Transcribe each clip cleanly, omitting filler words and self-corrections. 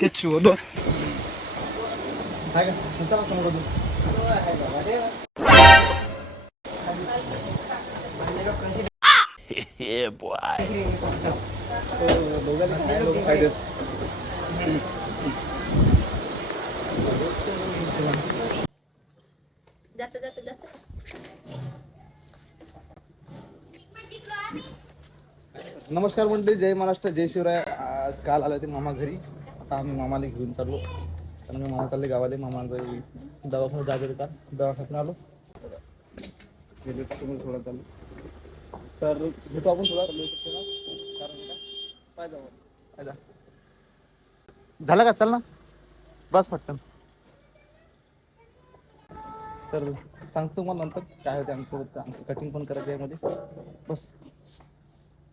ते शोधो काय का चला समोर Yeah, boy. नमस्कार मंडळी, जय महाराष्ट्र, जय शिवराय. काल आले होते मामा घरी. आता आम्ही मामाला घेऊन चाललो. कारण मी मामा चालले गावाले. मामा घरी दवाखान्यात जागे का दवाखान्यात आलो गेले तुम्ही थोडा चाललो तर भेटू आपण थोडा कारण काय जाऊ झालं का? चल ना बस पटकन. तर सांगतो मला नंतर काय होते आमच्यासोबत. कटिंग पण करायचं आहे मध्ये. बस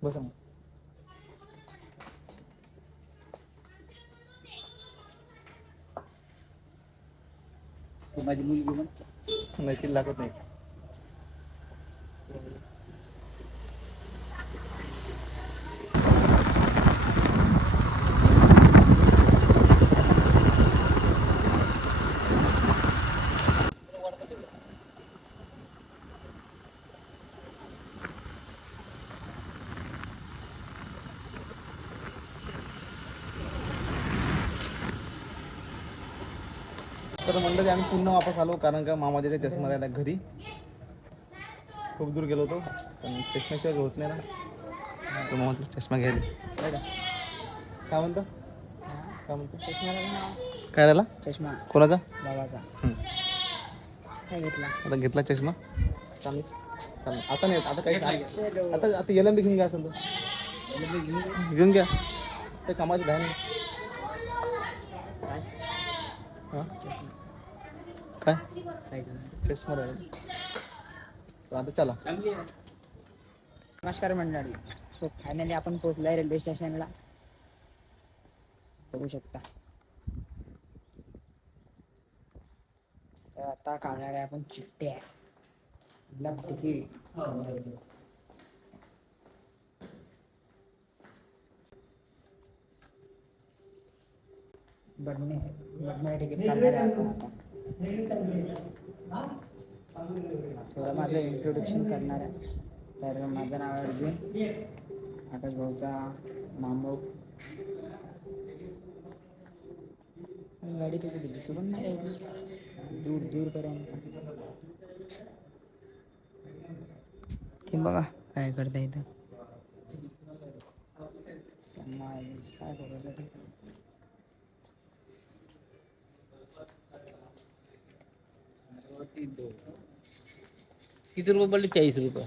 बस मग. माझी मुलगी नाही लागत नाही. तर मंडळी आम्ही पुन्हा वापस आलो. कारण का मामाच्या चष्मा राहिला घरी. खूप दूर गेलो होतो पण चष्म्याशिवाय होत नाही ना. तर मामा चष्मा घ्यायला काय का काय म्हणतो काय म्हणतो चष्मा काय राहिला चष्मा कोणाचा बाबाचा काय घेतला आता घेतला चष्मा. चालेल चालेल आता नाही आता काही आता आता याला बी घेऊन घ्या असेल तर घेऊन घ्या. ते कामाची धान हां काय चष्मा राहिला आता चला. नमस्कार मंडळी. सो फायनली आपण पोहोचलोय रेल्वे स्टेशनला. बघू शकता. तर आता काढणार आहे आपण चिठ्ठ्या. तिकीट बडणे तिकीट काढणार आहे आपण आता. थोडं माझं इंट्रोडक्शन करणार आहे. तर माझं नाव आहे अर्जुन. आकाश भाऊचा मामू. गाडी तर कुठे दिसू पण नाही दूर दूरपर्यंत. ते बघा काय करता इथं. काय करायचं किती रुपये पडले? 40 रुपये.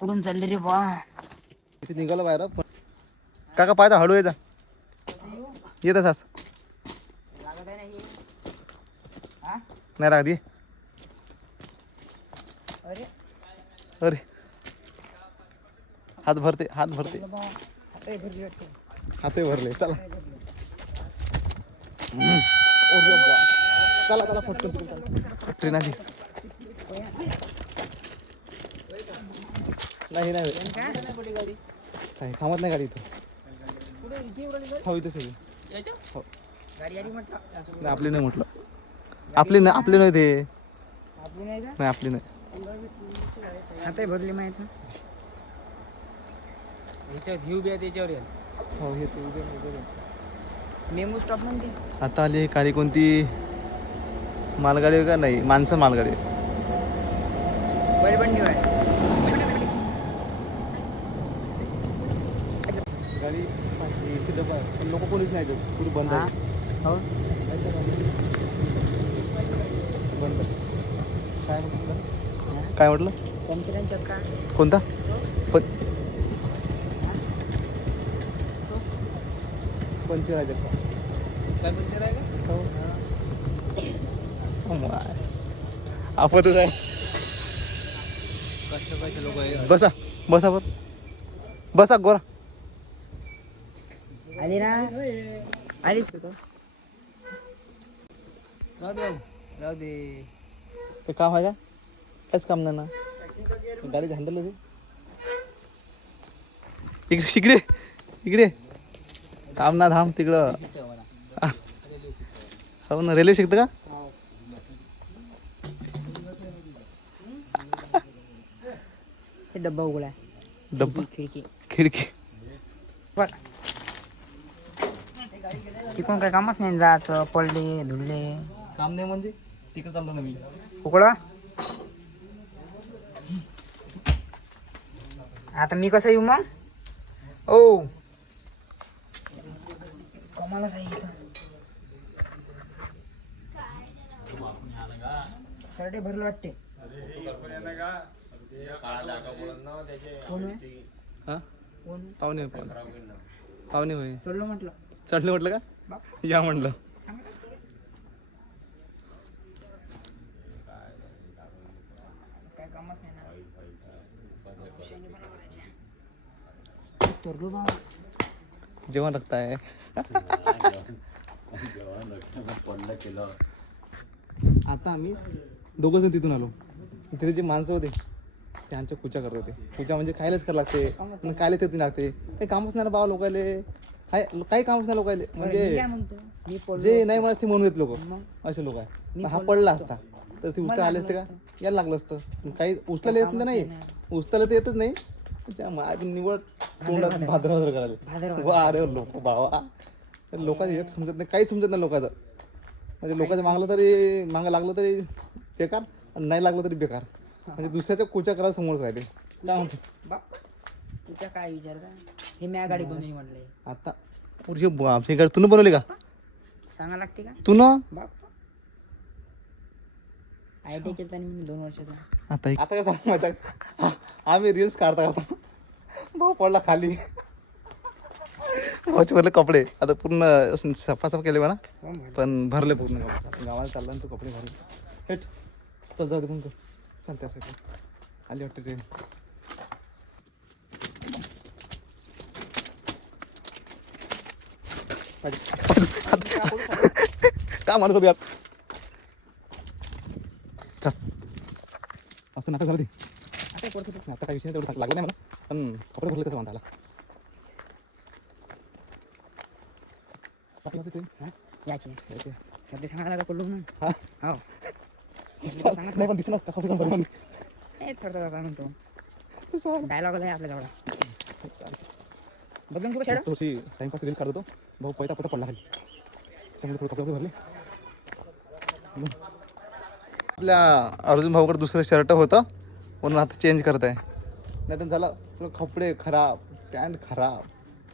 कुठून चालले रे बा. इथे निघालं बाहेर. काका पायचा हळू यायचा येत असाच लागत आहे ना हे. नाही लागली. अरे अरे हात भरते हात भरते हातही भरले. चला चला चला फटकन ट्रेन आली. नाही नाही थांबत नाही गाडी इथं. हो इथं सगळी हो. गाडी आली म्हटलं. नाही आपली नाही म्हटलं. आपली नाही आपली नाही ते आपली नाही का? नाही आपली नाही. आता भरली माहिती. ह्याच्यावर व्ह्यू बी आहे त्याच्यावर येईल. हो हे ते उद्या मेमू स्टॉप म्हणते. आता आली गाडी कोणती मालगाडी का नाही माणसं मालगाडी. बैलबंडी आहे गाडी एसी डबा पण लोक कोणीच नाही पुढे बंद आहे. हो बंद काय म्हटलं काय म्हटलं पंचर चक्का कोणता पंचर आहे चक्का. काय पंचर आहे का? आपतच आहे. कसे कसे लोक आहे बसा बसा बर बसा गोरा. आली ना आलीच तू राहू दे राहू दे. ते काम आहे का काहीच काम नाही ना. गाडी हँडल होती इकडे इकडे इकडे थांब ना थांब तिकडं. हो ना रेल्वे शिकतं का. हे डब्बा उघडा डब्बा खिडकी खिडकी बघ तिकडून काही कामच नाही जायचं पडले धुडले काम नाही म्हणजे तिकडे चाललो ना मी. उकडा आता मी कसं येऊ मग. ओ कमालच आहे इथं. शर्टे भरलं वाटते. कोण आहे? हा कोण पाहुणे पाहुणे होय. चढलो म्हटलं चढलं म्हटलं का या म्हटलं. काय कामच नाही ना. तरलो बा जेवण लागताय. आता आम्ही दोघं जण तिथून आलो. तिथे जे माणसं होते ते आमच्या पूजा करत होते. पूजा म्हणजे खायलाच करावं लागते खायला ते लागते. काही कामच नाही ना बाबा लोकायले. हाय काही कामच नाही लोकायले मी म्हणजे काय म्हणतो मी पडलो जे नाही म्हणत ते म्हणून येत लोक मग असे लोक आहे. हा पडला असता तर ते उचला आले असते का यायला लागलं असतं. पण काही उचलायला येत नाही उचलायला तर येतच नाही. निवड तोंडात भाद्र भाद्र करायला वा अरे लोक बाबा लोकांचं एक समजत नाही काही समजत नाही लोकांचं. म्हणजे लोकांचं मागलं तरी मागं लागलं तरी बेकार आणि नाही लागलं तरी बेकार. म्हणजे दुसऱ्याच्या कुचा करायला समोरच राहते. काय म्हणतो बाप तुझ्या काय विचारता हे मी गाडी बनवली म्हटलंय. आता हे बाप हे गाडी तू बनवली का सांगा लागते का तू ना बाप ITI केलता मी 2 वर्षाचा. आता आता कसं माहिती आहे आम्ही रील्स काढता करता भाऊ पडला खाली. भाऊचे भरले कपडे आता पूर्ण सफासफ केले म्हणा पण भरले पूर्ण गावाला चालला तू कपडे भरले. हेट चल जाऊ दे पण चल त्यासाठी आली वाटतं ट्रेन. काय म्हणत होते यात चल असं नका झालं ते. आता काही विषय तेवढं लागलं नाही मला पण कपडे भरले कसं म्हणता याची सध्या सांगायला का पडलो ना हो नाही पण दिसणार का कपडे भरले हे चढता जाता म्हणतो डायलॉग आहे आपल्या जवळ बदलून खूप शाळा थोडीशी टाइमपास रील्स काढतो भाऊ पैता पता पडला खाली त्यामुळे थोडे कपडे भरले. आपल्या अर्जुन भाऊकडे दुसरं शर्ट होतं म्हणून आता चेंज करत आहे. नाही तर झालं थोडं कपडे खराब पॅन्ट खराब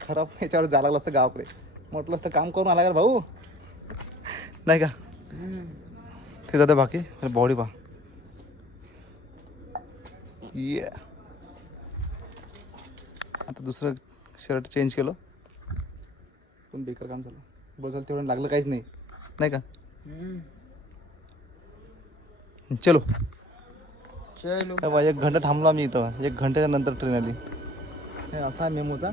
खराब याच्यावर जायला लागलं असतं गावाकडे. म्हटलं असतं काम करून आला का भाऊ नाही का ते जातं बाकी बॉडी पहा ये. आता दुसरं शर्ट चेंज केलं पण बेकार काम झालं. बरं झालं तेवढं लागलं काहीच नाही नाही का. चलो चलो 1 घंटा थांबलो आम्ही इथं. 1 घंट्याच्या नंतर ट्रेन आली. हे असा मेमोचा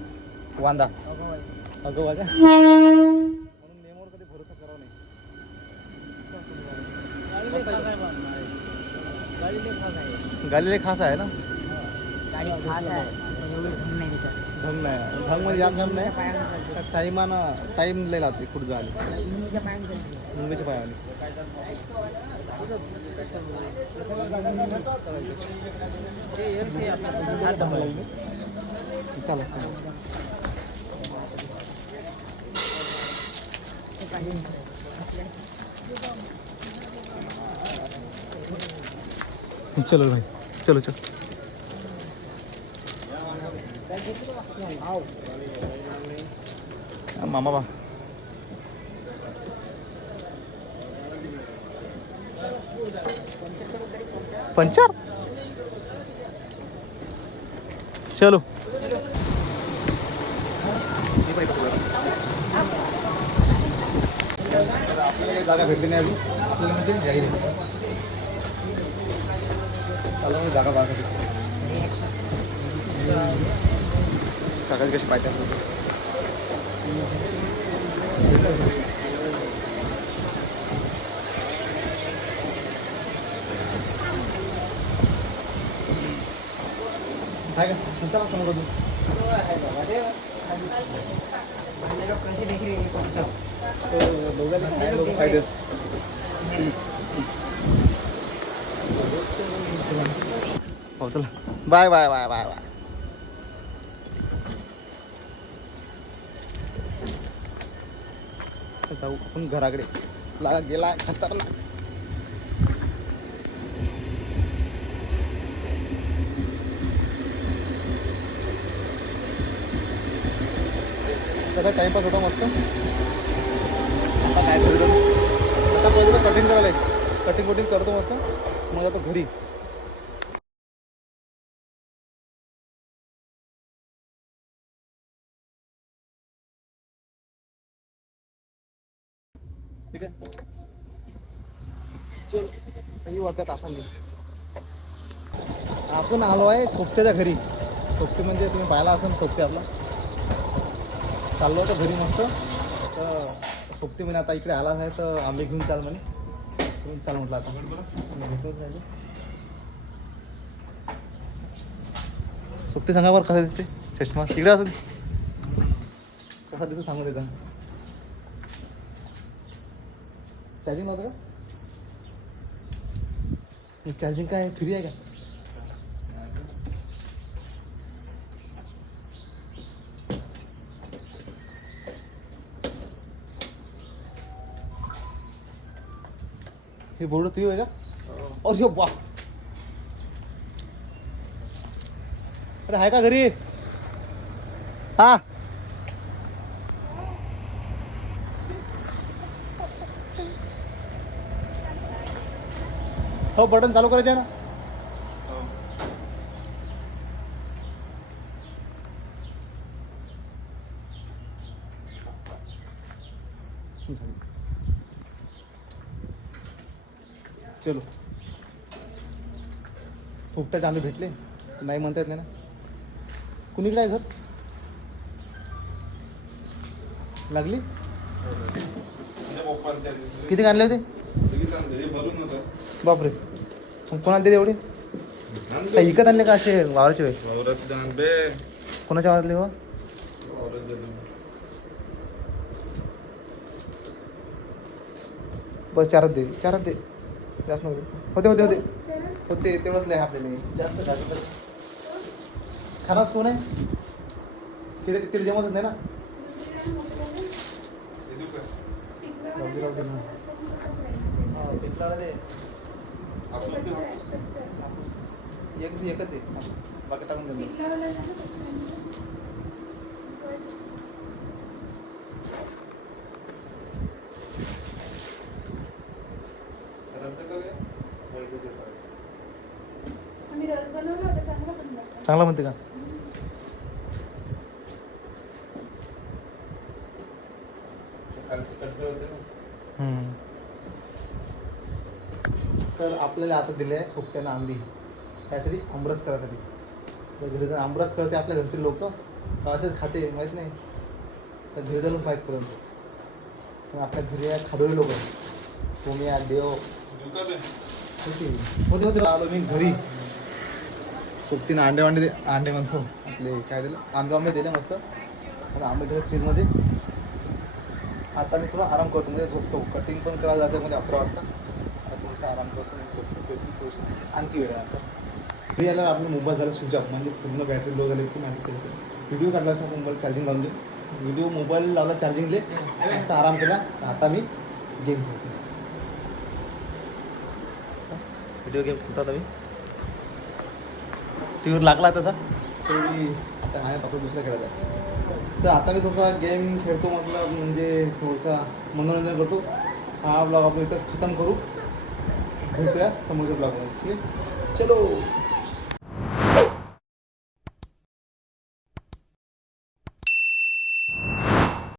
वांदा अगं वाजा म्हणून मेमोवर कधी भरोसा करावा नाही. गाडीला खास आहे ना. गाडी खास आहे पण एवढी ढंग नाही त्याच्यात. ढंग नाही ढंग म्हणजे यात ढंग नाही टाईमानं टाईम लय लागते कुठं झाले मुंगीच्या पायानं चालते. मुंबईच्या पायाने चला चलो भाई चलो चलो. मामा बा पंचर चलो. आपल्याला जागा भेटली नाही अजून आपल्याला म्हणजे जागा पाहण्यासाठी काकाची कशी पाहिजे काय का चला समोर तू कसे देखील दोघांनी लोक फायदेस हो चला bye bye bye bye bye जाऊ आपण घराकडे गेला खतरनाक कसा टाइमपास होता मस्त आता काय करतो आता पहिले तर कटिंग करायला कटिंग करतो मस्त मग आता घरी ठीक आहे चल काही वाटत असाल आपण आलो आहे सोबत्याच्या घरी सोबते म्हणजे तुम्ही पाहिला असाल सोबते आपला चाललो होतं घरी मस्त तर सोबती म्हणे आता इकडे आला आहे तर आंबे घेऊन चाल म्हणे घेऊन चाल म्हटलं आता भेटून राहिले सोबती सांगा बरं कसा दिसते चष्मा इकडे असू कसा दिसतो सांगू देता चार्जिंग लावतो का चार्जिंग काय फ्री आहे का हे बोर्ड तुझी आहे का और यो बा अरे आहे का घरी हा हो बटन चालू करायचं आहे ना चलो फुकटाचे आंबे भेटले नाही म्हणता येत नाही ना कुणीकडे आहे घर लागली किती आणले होते बापरे मग कोणाला दिले एवढे काय विकत आणले का असे वावराचे वेळ कोणाच्या वावरातले बा बस चारच दे जास्त नव्हते होते तेवढंच लय आपल्याला जास्त झालं तर खानाच कोण आहे तिला जमतच नाही ना एकच आहे बाकी टाकून देणार चांगला म्हणते का तर आपल्याला आता दिले आहे सोबत्यानं आंबी त्यासाठी आमरस करायसाठी तर घरी जर आमरस करते आपल्या घरचे लोक असेच खाते माहीत नाही तर घरी जाऊन माहीत पर्यंत पण आपल्या घरी आहे खादोळी लोक सोमिया देव होते आलो मी घरी सोबतीनं अंडे म्हणतो आपले काय दिलं आंबे दिले मस्त आता आंबे दिले फ्रीजमध्ये आता मी तुला आराम करतो म्हणजे झोपतो कटिंग पण करायला जातं म्हणजे 11 वाजता आता थोडंसं आराम करतो थोडंसं आणखी वेळ आहे आता घरी आल्यावर आपला मोबाईल झाला स्विच ऑफ म्हणजे पूर्ण बॅटरी लो झाली की माहिती व्हिडिओ काढला असं मोबाईल चार्जिंग लावून दे मोबाईल लावला चार्जिंगले मस्त आराम केला आता मी गेम खेळतो व्हिडिओ गेम खेळतो आता मी टीव्हीवर लागला तसा तरी आता माझ्या पप्पा दुसरा खेळायचा तर आता मी थोडासा गेम खेळतो म्हटलं म्हणजे थोडंसा मनोरंजन करतो हा ब्लॉग आपण इथंच खतम करू भेटूया समोरच्या ब्लॉगमध्ये ठीक आहे चलो